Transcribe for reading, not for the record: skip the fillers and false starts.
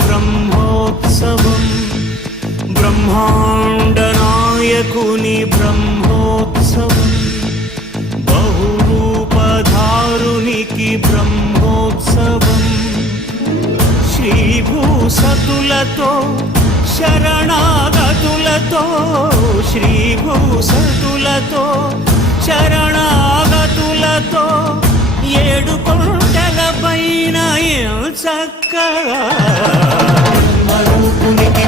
బ్రహ్మోత్సవం బ్రహ్మాండ నాయకుని బ్రహ్మోత్సవం బహురూపధారునికి బ్రహ్మోత్సవం శ్రీభూసతులతో శరణాగతులతో శ్రీభూసతులతో శరణాగతులతో 7 కొండల పైన చక్కగా బ్రహ్మరూపునికి